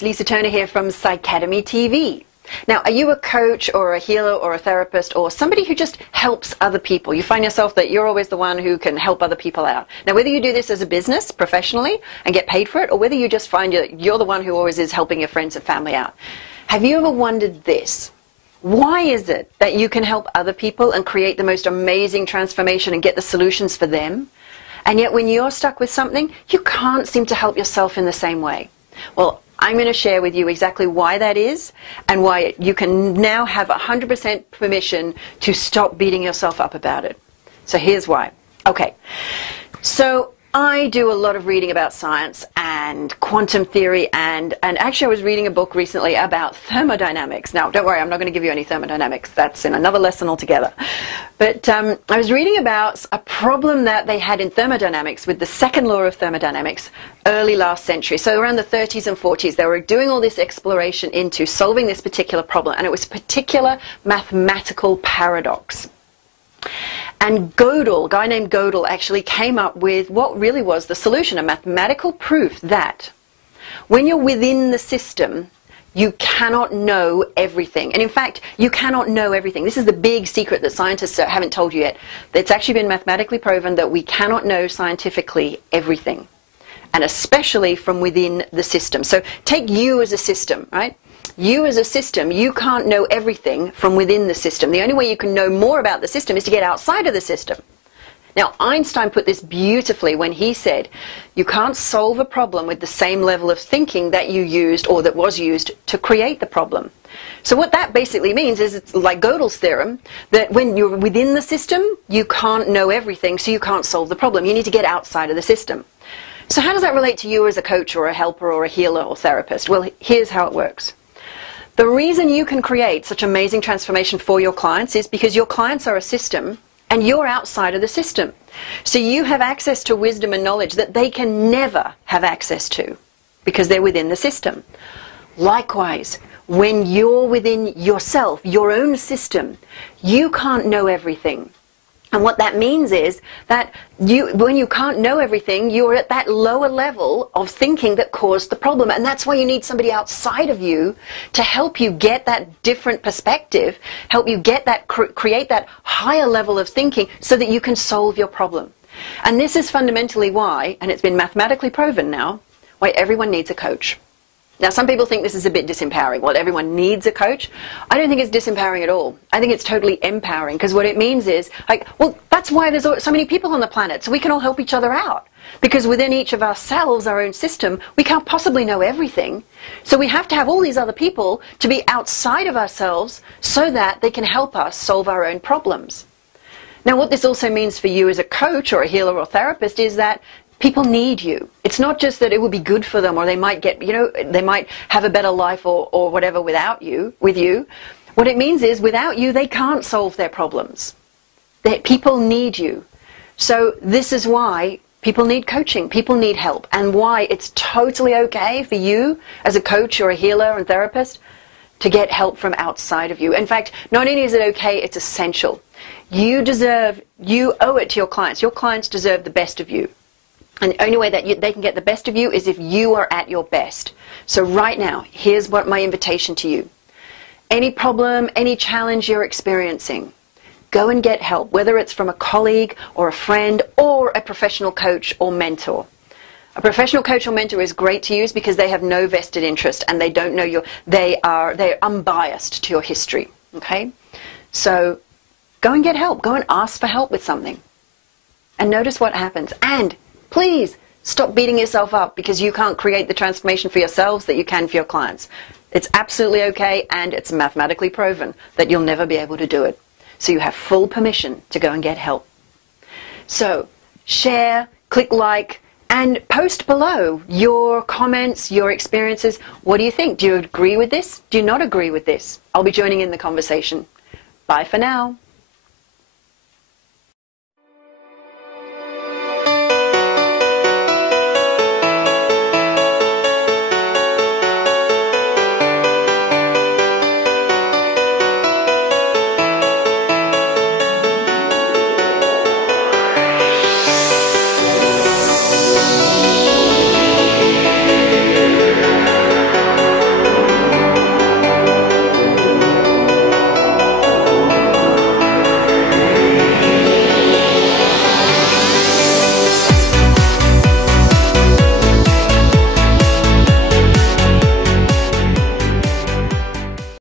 it's Lisa Turner here from PsyTV. Now, are you a coach or a healer or a therapist or somebody who just helps other people? You find yourself that you're always the one who can help other people out. Now, whether you do this as a business, professionally, and get paid for it, or whether you just find you're the one who always is helping your friends and family out. Have you ever wondered this? Why is it that you can help other people and create the most amazing transformation and get the solutions for them? And yet when you're stuck with something, you can't seem to help yourself in the same way. Well, I'm going to share with you exactly why that is and why you can now have 100% permission to stop beating yourself up about it. So here's why. Okay, so I do a lot of reading about science and quantum theory, and actually I was reading a book recently about thermodynamics. Now, don't worry, I'm not going to give you any thermodynamics. That's in another lesson altogether. But I was reading about a problem that they had in thermodynamics with the second law of thermodynamics early last century. So around the 30s and 40s, they were doing all this exploration into solving this particular problem, and it was a particular mathematical paradox. And Gödel, a guy named Gödel, actually came up with what really was the solution, a mathematical proof that when you're within the system, you cannot know everything. And in fact, you cannot know everything. This is the big secret that scientists haven't told you yet. It's actually been mathematically proven that we cannot know scientifically everything, and especially from within the system. So take you as a system, right? You as a system, you can't know everything from within the system. The only way you can know more about the system is to get outside of the system. Now, Einstein put this beautifully when he said, you can't solve a problem with the same level of thinking that you used or that was used to create the problem. So what that basically means is, it's like Gödel's theorem, that when you're within the system, you can't know everything, so you can't solve the problem. You need to get outside of the system. So how does that relate to you as a coach or a helper or a healer or therapist? Well, here's how it works. The reason you can create such amazing transformation for your clients is because your clients are a system and you're outside of the system. So you have access to wisdom and knowledge that they can never have access to because they're within the system. Likewise, when you're within yourself, your own system, you can't know everything. And what that means is that when you can't know everything, you're at that lower level of thinking that caused the problem. And that's why you need somebody outside of you to help you get that different perspective, help you get that, create that higher level of thinking so that you can solve your problem. And this is fundamentally why, and it's been mathematically proven now, why everyone needs a coach. Now, some people think this is a bit disempowering. Well, everyone needs a coach. I don't think it's disempowering at all. I think it's totally empowering, because what it means is, like, well, that's why there's so many people on the planet, so we can all help each other out. Because within each of ourselves, our own system, we can't possibly know everything. So we have to have all these other people to be outside of ourselves so that they can help us solve our own problems. Now, what this also means for you as a coach or a healer or therapist is that people need you. It's not just that it would be good for them or they might get, they might have a better life or whatever without you, with you. What it means is without you, they can't solve their problems. People need you. So this is why people need coaching, people need help, and why it's totally okay for you as a coach or a healer and therapist to get help from outside of you. In fact, not only is it okay, it's essential. You owe it to your clients. Your clients deserve the best of you. And the only way that they can get the best of you is if you are at your best. So right now, here's what my invitation to you. Any problem, any challenge you're experiencing, go and get help, whether it's from a colleague or a friend or a professional coach or mentor. A professional coach or mentor is great to use because they have no vested interest and they don't know they're unbiased to your history. Okay? So go and get help. Go and ask for help with something. And notice what happens. And please stop beating yourself up because you can't create the transformation for yourselves that you can for your clients. It's absolutely okay, and it's mathematically proven that you'll never be able to do it. So you have full permission to go and get help. So share, click like, and post below your comments, your experiences. What do you think? Do you agree with this? Do you not agree with this? I'll be joining in the conversation. Bye for now.